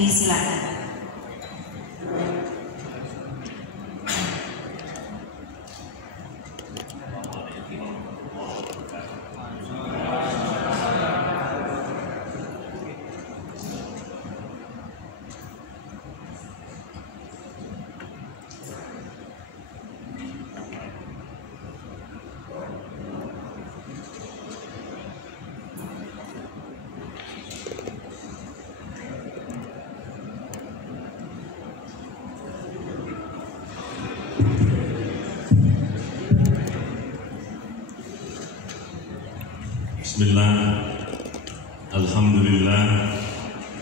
Disilakan. Bismillah, Alhamdulillah,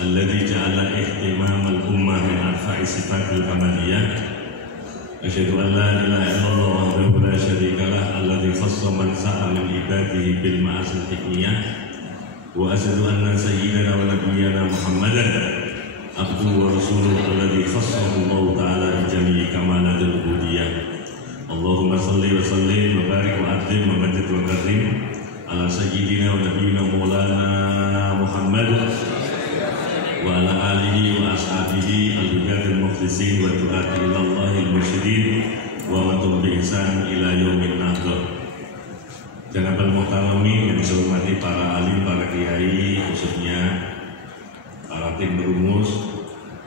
alladzi ja'ala ihtimam al-ummah min arfa'i sifatil kamaliyah. Asyhadu an la ilaha illallah wahdahu la syarikalah alladzi khassa man sa'a min ibadihi bil ma'asil hikmiyah. Wa asyhadu anna sayyidana wa nabiyyana Muhammadan abduhu wa rasuluhu alladzi khassahu Allah ta'ala bi jami'i kamalatil ubudiyyah. Allahumma shalli wa sallim wa barik wa adzim wa majid wa karim ala sayyidina wa nabiyina maulana Muhammad wa ala alihi wa ashabihi al-hujjatil mukhlisin wa du'ati ilallahi al-mursyidin wa matum bi ihsan ila yaumin nahdhah. Janabal muhtarami yang dihormati para alim, para kiai, khususnya para tim perumus,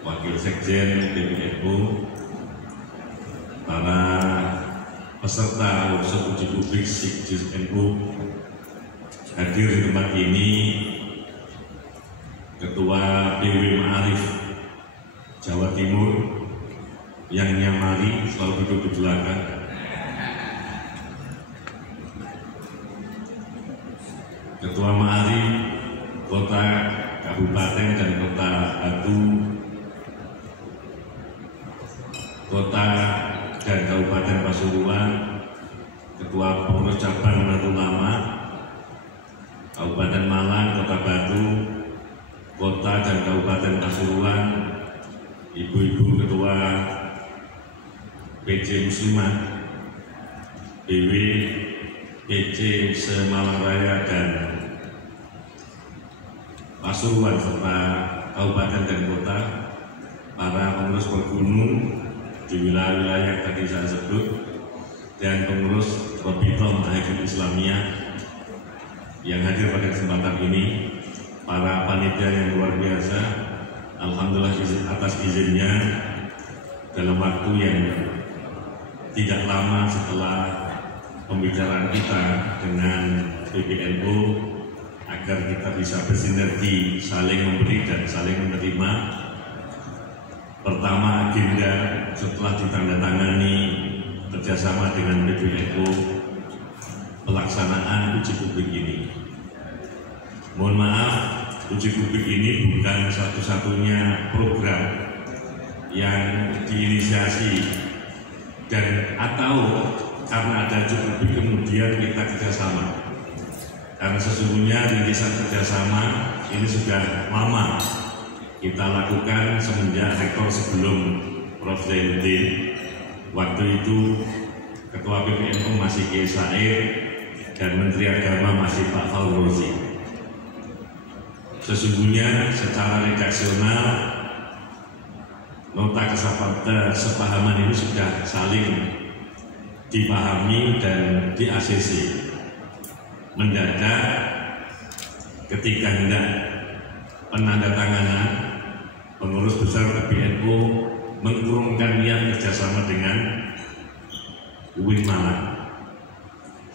wakil sekjen PBNU, para peserta workshop uji publik Sikjus NU. Hadir di tempat ini Ketua PW Ma'arif Jawa Timur yang nyamari selalu duduk di belakang, Ketua Ma'arif Kota, Kabupaten dan Kota Batu, Kota dan Kabupaten Pasuruan, Ketua Pengurus Cabang Nahdlatul Ulama Kabupaten Malang, Kota Batu, Kota dan Kabupaten Pasuruan, Ibu-ibu Ketua PJ Muslimat, BW, PJ Semalang Raya dan Pasuruan serta Kabupaten dan Kota, para pengurus bergunung di wilayah-wilayah yang tadi saya sebut, dan pengurus Rabithah Mahajir Islamiyah yang hadir pada kesempatan ini, para panitia yang luar biasa. Alhamdulillah atas izinnya dalam waktu yang tidak lama setelah pembicaraan kita dengan PBNU agar kita bisa bersinergi, saling memberi dan saling menerima. Pertama, agenda setelah ditandatangani kerjasama dengan PBNU pelaksanaan uji publik ini. Mohon maaf, uji publik ini bukan satu-satunya program yang diinisiasi dan atau karena ada uji publik kemudian kita kerjasama. Karena sesungguhnya rintisan kerjasama ini sudah lama kita lakukan semenjak rektor sebelum Prof. Zainuddin. Waktu itu Ketua PBNU masih Kiai Said dan Menteri Agama masih Pak Fauzi. Sesungguhnya secara redaksional nota kesepahaman ini sudah saling dipahami dan di ACC. Mendadak ketika hendak penandatanganan, pengurus besar PBNU mengurungkan niat kerjasama dengan UIN Malang.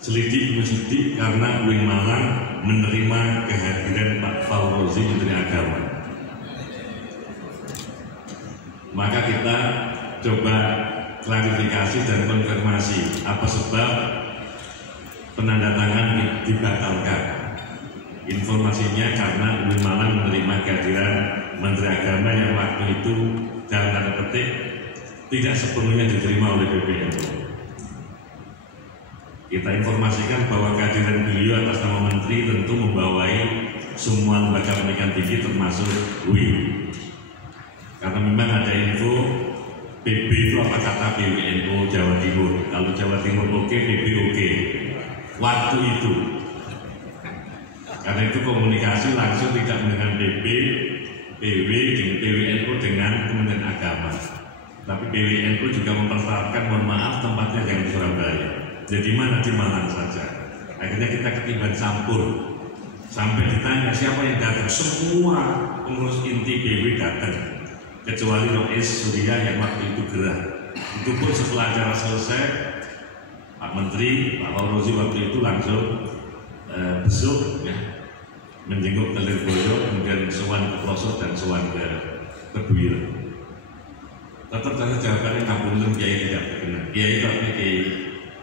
Selidik menyidik karena UIN Malang menerima kehadiran Pak Fauzi Menteri Agama. Maka kita coba klarifikasi dan konfirmasi apa sebab penandatangan dibatalkan. Informasinya karena UIN Malang menerima kehadiran Menteri Agama yang waktu itu dalam tanda petik tidak sepenuhnya diterima oleh PBNU. Kita informasikan bahwa kehadiran beliau atas nama Menteri tentu membawai semua lembaga pendidikan tinggi termasuk UIN. Karena memang ada info PB itu apa kata PBNU Jawa Timur. Kalau Jawa Timur oke, PB oke. Waktu itu. Karena itu komunikasi langsung tidak dengan PB PWNU dengan Kementerian Agama. Tapi PWNU juga mempertahankan, mohon maaf, tempatnya yang di Surabaya. Jadi mana di Malang saja. Akhirnya kita ketiban campur. Sampai ditanya siapa yang datang, semua pengurus inti PW datang, kecuali Rois Surya yang waktu itu gerah. Itu pun setelah acara selesai, Pak Menteri, Pak Faurozi waktu itu langsung besuk, ya, menjenguk ke Lirboyo, kemudian sowan ke Pelosok dan sowan ke Kebuir. Tetap saja jawabannya ngapunten Kiai tidak benar. Kiai itu Kiai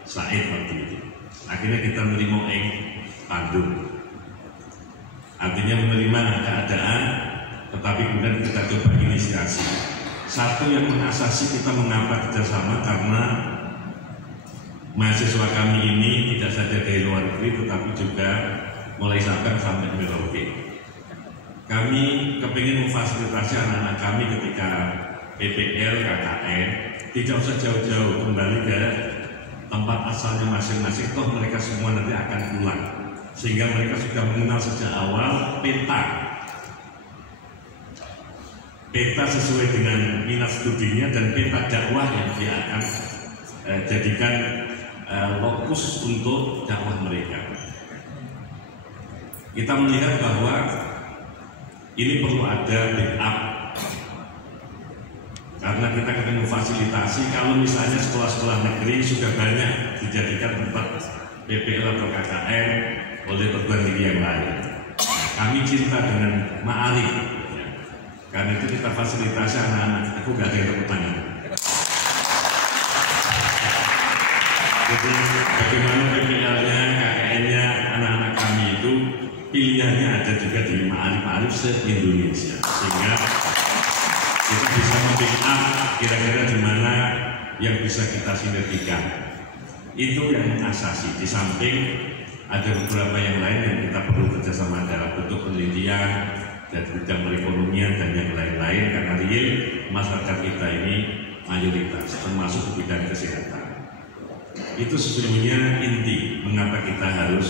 Said waktu itu. Akhirnya kita menerima Bandung. Artinya menerima keadaan, tetapi kemudian kita coba inisiasi. Satu yang mengasasi kita mengapa kerjasama, karena mahasiswa kami ini tidak saja dari luar negeri, tetapi juga mulai Sabang sampai Merauke. Kami kepingin memfasilitasi anak-anak kami ketika PPL, KKN, tidak usah jauh-jauh, kembali ke tempat asalnya masing-masing. Toh mereka semua nanti akan pulang, sehingga mereka sudah mengenal sejak awal peta sesuai dengan minat studinya dan peta dakwah yang dia akan jadikan lokus untuk dakwah mereka. Kita melihat bahwa ini perlu ada backup, karena kita akan memfasilitasi. Kalau misalnya sekolah-sekolah negeri sudah banyak dijadikan tempat PPL atau KKN oleh perguruan tinggi yang lain. Kami cinta dengan ma'arif, ya. Karena itu kita fasilitasi anak-anak. Aku gak ada yang tepuk tangan. Jadi bagaimana PPL-nya, KKN-nya anak-anak kami itu pilihannya ada juga di ma'arif-ma'arif se-Indonesia, sehingga kita bisa membackup kira-kira di mana yang bisa kita sinergikan. Itu yang mengasasi. Di samping ada beberapa yang lain yang kita perlu kerjasama dalam bentuk penelitian dan bidang perekonomian dan yang lain-lain, karena real masyarakat kita ini mayoritas termasuk di bidang kesehatan. Itu sesungguhnya inti mengapa kita harus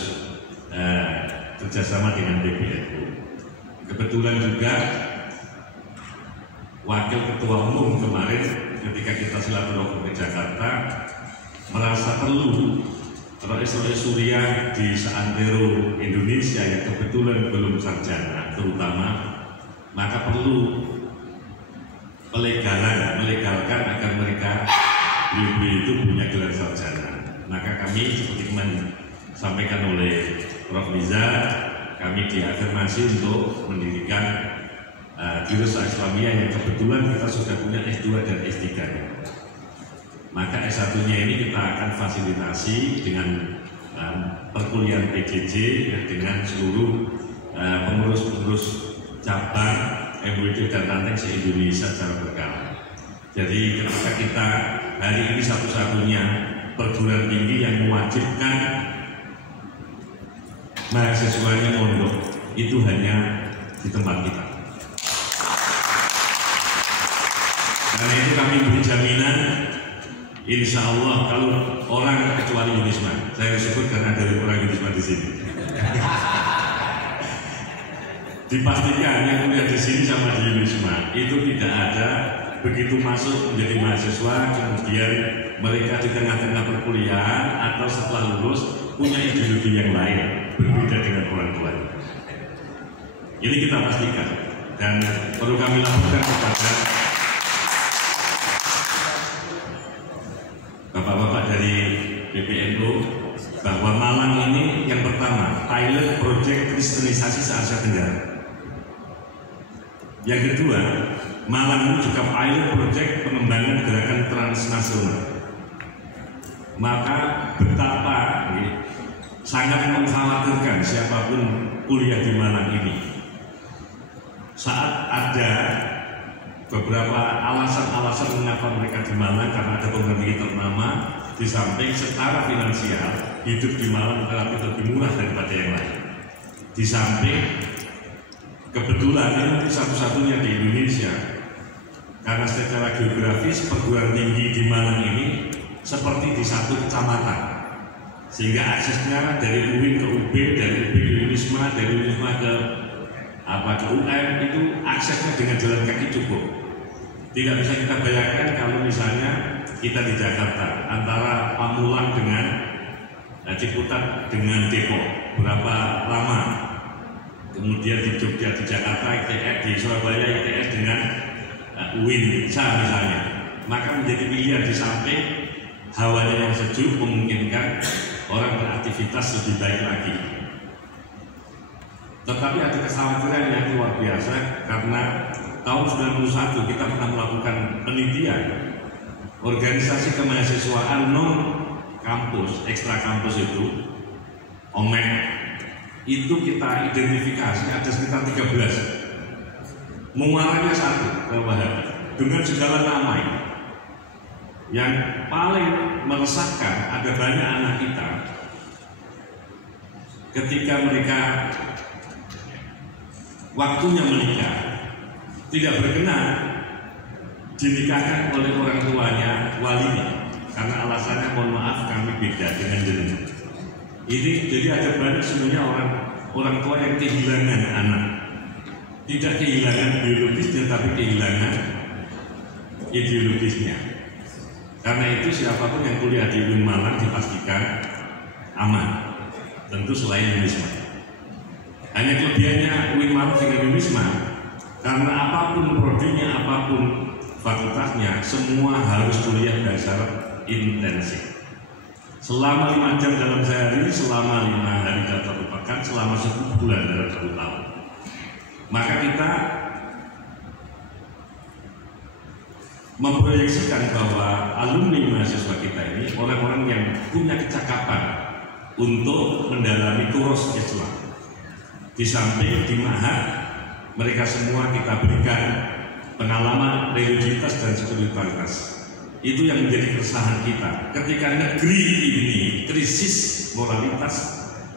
kerjasama dengan PBNU. Kebetulan juga Wakil Ketua Umum kemarin ketika kita silaturahmi ke Jakarta merasa perlu Rois Surya di seantero Indonesia yang kebetulan belum sarjana terutama, maka perlu melegalkan agar mereka beliau itu punya gelar sarjana. Maka kami seperti disampaikan oleh Prof. Riza, kami diafirmasi untuk mendirikan Jurusan Islamiyah yang kebetulan kita sudah punya S2 dan S3. Maka S1-nya ini kita akan fasilitasi dengan perkuliahan PJJ ya, dengan seluruh pengurus-pengurus cabang MWD dan Ranting se-Indonesia secara berkala. Jadi ketika kita hari ini satu-satunya perguruan tinggi yang mewajibkan mahasiswanya mondok, itu hanya di tempat kita. Karena itu kami beri jaminan, insya Allah kalau orang kecuali Unisma, saya bersyukur karena ada orang Unisma di sini. Dipastikan yang kuliah di sini sama di Unisma itu tidak ada begitu masuk menjadi mahasiswa kemudian mereka di tengah-tengah perkuliahan atau setelah lulus punya ideologi yang lain berbeda dengan orang tuanya. Ini kita pastikan dan perlu kami laporkan kepada Bapak-bapak dari PBNU bahwa Malang ini yang pertama pilot project kristenisasi se-Asia Tenggara. Yang kedua, Malang ini juga pilot project pengembangan gerakan transnasional. Maka betapa sangat mengkhawatirkan siapapun kuliah di Malang ini saat ada beberapa alasan-alasan mengapa mereka di Malang, karena ada perguruan tinggi ternama, di samping secara finansial hidup di Malang relatif lebih murah daripada yang lain. Di samping kebetulan ini satu-satunya di Indonesia, karena secara geografis perguruan tinggi di Malang ini seperti di satu kecamatan, sehingga aksesnya dari UIN ke UB, dari UB ke Unisma, dari Unisma ke ke UM itu aksesnya dengan jalan kaki cukup. Tidak bisa kita bayangkan kalau misalnya kita di Jakarta antara Pamulang dengan Ciputat dengan Depok berapa lama, kemudian di Jogja, di Jakarta ITS, di Surabaya ITS dengan UIN misalnya, maka menjadi pilihan di samping hawanya yang sejuk memungkinkan orang beraktivitas lebih baik lagi. Tetapi ada kekhawatiran yang luar biasa karena tahun 91 kita pernah melakukan penelitian organisasi kemahasiswaan non kampus, ekstra kampus itu OMEK itu kita identifikasi ada sekitar 13. Muaranya satu, dengan segala nama ini. Yang paling meresahkan ada banyak anak kita ketika mereka waktunya menikah tidak berkenan dinikahkan oleh orang tuanya walinya karena alasannya mohon maaf kami beda dengan jenengan. Ini jadi ada banyak sebenarnya orang tua yang kehilangan anak, tidak kehilangan biologisnya tapi kehilangan ideologisnya. Karena itu siapapun yang kuliah di UIN Malang dipastikan aman, tentu selain Unisma. Hanya kelebihannya UIN Malang dengan Unisma, karena apapun prodinya, apapun fakultasnya, semua harus kuliah dasar intensif. Selama 5 jam dalam sehari, selama 5 hari dalam 1 pekan, selama 10 bulan dalam 1 tahun. Maka kita memproyeksikan bahwa alumni mahasiswa kita ini orang-orang yang punya kecakapan untuk mendalami kursus Islam. Di samping di Ma'had mereka semua kita berikan pengalaman religiusitas dan spiritualitas. Itu yang menjadi keresahan kita ketika negeri ini krisis moralitas,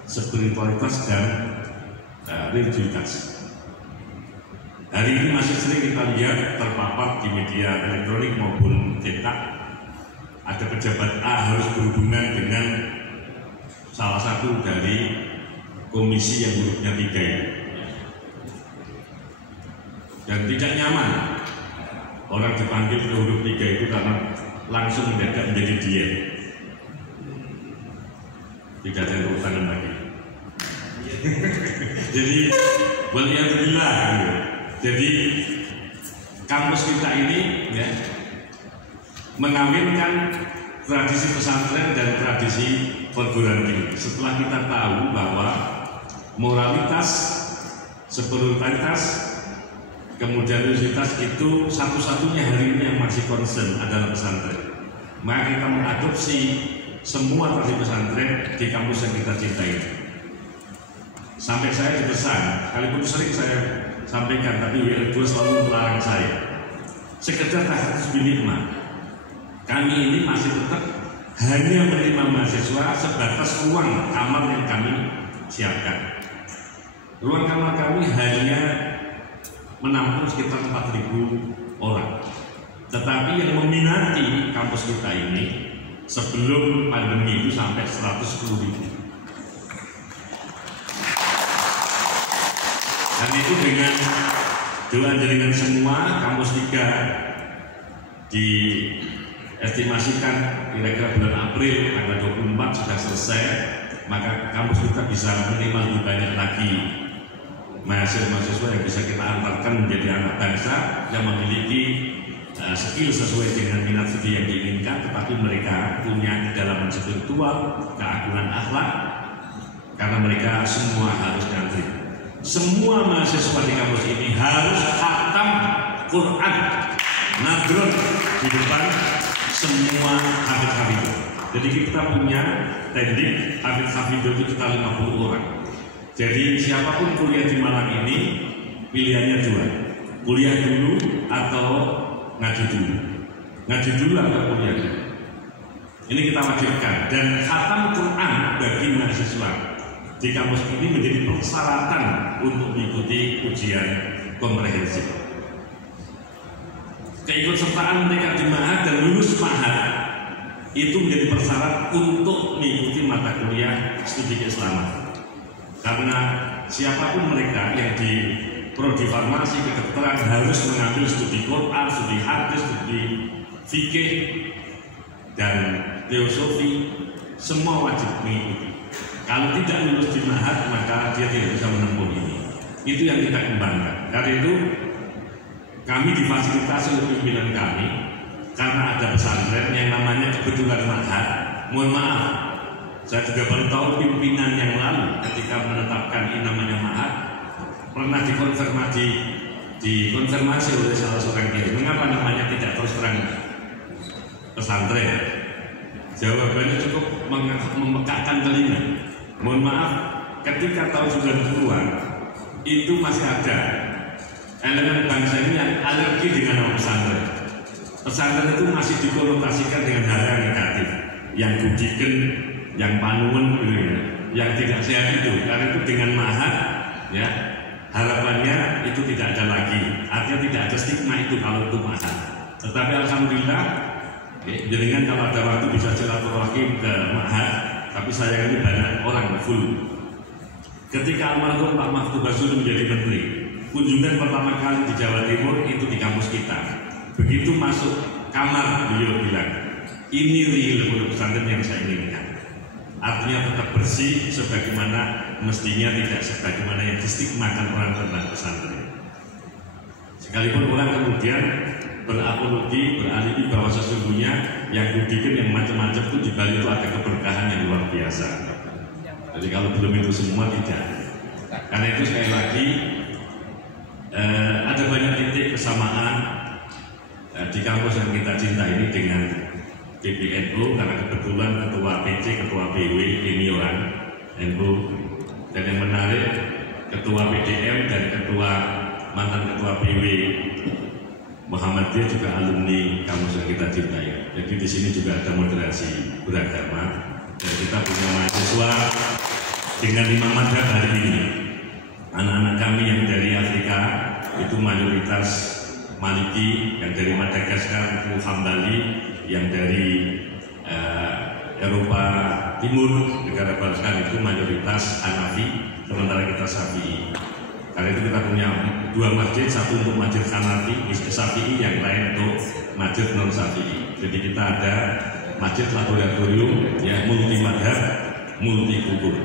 spiritualitas dan religiusitas. Hari ini masih sering kita lihat terpapar di media elektronik maupun cetak, ada pejabat A harus berhubungan dengan salah satu dari komisi yang hurufnya 3 ini, dan tidak nyaman orang dipanggil ke huruf 3 itu karena langsung mendadak menjadi diet, tidak ada urusan lagi. Jadi waliyadzubillah gitu. Jadi kampus kita ini ya, mengawinkan tradisi pesantren dan tradisi perguruan tinggi. Setelah kita tahu bahwa moralitas, spiritualitas, kemudian religiusitas itu satu-satunya hari ini yang masih concern adalah pesantren, maka kita mengadopsi semua tradisi pesantren di kampus yang kita cintai. Sampai saya dipesan, sekalipun sering saya sampaikan, tapi WL2 selalu melarang saya. Sekedar tahadus bil hikmah. Kami ini masih tetap hanya menerima mahasiswa sebatas ruang kamar yang kami siapkan. Ruang kamar kami hanya menampung sekitar 4.000 orang. Tetapi yang meminati kampus kita ini sebelum pandemi itu sampai 110.000. Dan itu dengan doa jaringan semua, kampus 3 diestimasikan kira-kira bulan April tanggal 24 sudah selesai, maka kampus kita bisa menerima lebih banyak lagi mahasiswa yang bisa kita antarkan menjadi anak bangsa yang memiliki skill sesuai dengan minat studi yang diinginkan, tetapi mereka punya kedalaman spiritual, keagungan akhlak, karena mereka semua harus ngantri. Semua mahasiswa di kampus ini harus khatam Quran nadron di depan semua hafid-hafid. Jadi kita punya tendik hafid-hafid itu kita 50 orang. Jadi siapapun kuliah di Malang ini pilihannya 2, kuliah dulu atau ngaji dulu. Ngaji dulu atau kuliah dulu. Ini kita wajibkan, dan khatam Quran bagi mahasiswa di kampus ini menjadi persyaratan untuk mengikuti ujian komprehensif. Keikutsertaan mereka di Ma'had dan lulus Ma'had itu menjadi persyarat untuk mengikuti mata kuliah studi keislaman. Karena siapapun mereka yang prodi farmasi, kedokteran harus mengambil studi Quran, studi hadis, studi fikih dan teosofi, semua wajib mengikuti. Kalau tidak lulus di Ma'had maka dia tidak bisa menempuh ini. Itu yang kita kembangkan. Karena itu kami difasilitasi oleh pimpinan kami karena ada pesantren yang namanya kebetulan Ma'had. Mohon maaf, saya juga baru tahu pimpinan yang lalu ketika menetapkan ini namanya Ma'had pernah dikonfirmasi oleh salah seorang kiai, mengapa namanya tidak terus terang pesantren? Jawabannya cukup memekakkan telinga. Mohon maaf, ketika tahun 90-an itu masih ada elemen bangsa ini yang alergi dengan nama pesantren. Pesantren itu masih dikonotasikan dengan hal yang negatif, yang budiken, yang panuan, yang tidak sehat itu. Karena itu dengan Ma'had, ya, harapannya itu tidak ada lagi, artinya tidak ada stigma itu kalau itu Ma'had. Tetapi alhamdulillah, jenengan kalau ada waktu bisa silaturahim ke Ma'had. Tapi saya ini banyak orang full. Ketika almarhum Pak Mahfud Basulu menjadi menteri, kunjungan pertama kali di Jawa Timur itu di kampus kita. Begitu masuk kamar beliau bilang, ini real pondok pesantren yang saya inginkan. Artinya tetap bersih sebagaimana mestinya, tidak sebagaimana yang distigmakan orang tentang pesantren. Sekalipun orang kemudian berapologi, beralibi bahwa sesungguhnya yang budikan yang macam-macam itu di balik itu ada keberkahan yang luar biasa. Jadi kalau belum itu semua tidak. Karena itu sekali lagi ada banyak titik kesamaan di kampus yang kita cinta ini dengan PBNU, karena kebetulan ketua PC, ketua PW ini orang NU, dan yang menarik ketua PDM dan mantan ketua PW Muhammadiyah juga alumni kampus yang kita cintai. Jadi di sini juga ada moderasi beragama dan kita punya mahasiswa dengan 5 madhab hari ini. Anak-anak kami yang dari Afrika itu mayoritas Maliki, yang dari Madagaskar itu Hambali, yang dari Eropa Timur, negara Balkan itu mayoritas Hanafi, sementara kita Syafi'i. Karena itu kita punya 2 masjid, satu untuk masjid Hanafi, Syafi'i, yang lain untuk masjid non Syafi'i. Jadi kita ada masjid laboratorium yang multi madhab, multi kultur.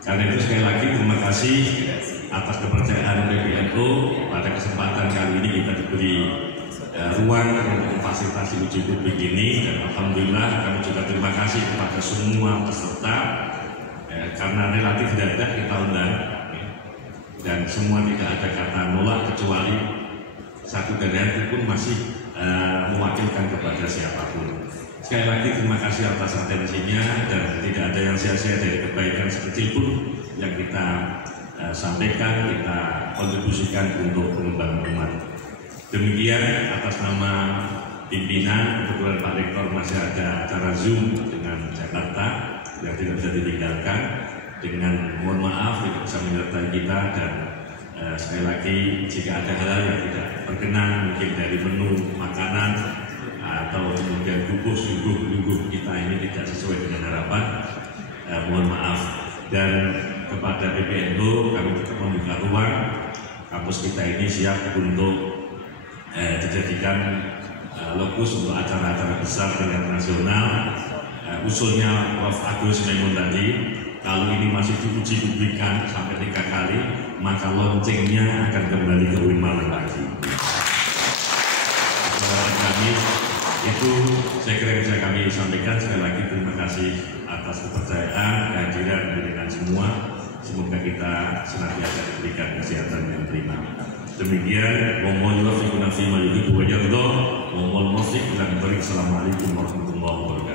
Karena itu sekali lagi terima kasih atas kepercayaan PBNU. Pada kesempatan kali ini kita diberi ruang untuk fasilitasi uji publik ini, dan alhamdulillah kami juga terima kasih kepada semua peserta karena relatif dadak kita undang dan semua tidak ada kata nolak kecuali satu dan itu pun masih mewakilkan kepada siapapun. Sekali lagi terima kasih atas atensinya, dan tidak ada yang sia-sia dari kebaikan sekecil pun yang kita sampaikan, kita kontribusikan untuk pengembangan umat. Demikian atas nama pimpinan, kebetulan Pak Rektor masih ada acara Zoom dengan Jakarta yang tidak bisa ditinggalkan. Dengan mohon maaf tidak bisa menyertai kita, dan sekali lagi jika ada hal yang tidak berkenan mungkin dari menu makanan atau kemudian guguh kita ini tidak sesuai dengan harapan, mohon maaf. Dan kepada PBNU kami tetap membuka ruang, kampus kita ini siap untuk dijadikan lokus untuk acara-acara besar tingkat nasional. Usulnya Prof. Agus Maimun tadi, kalau ini masih diuji publikan sampai 3 kali, maka launchingnya akan kembali ke UIN Malang lagi. Kami itu saya kira yang bisa kami sampaikan. Sekali lagi terima kasih atas kepercayaan, kehadiran dengan semua. Semoga kita senantiasa diberikan kesehatan yang prima. Demikian, mohon maaf, Assalamualaikum warahmatullahi wabarakatuh.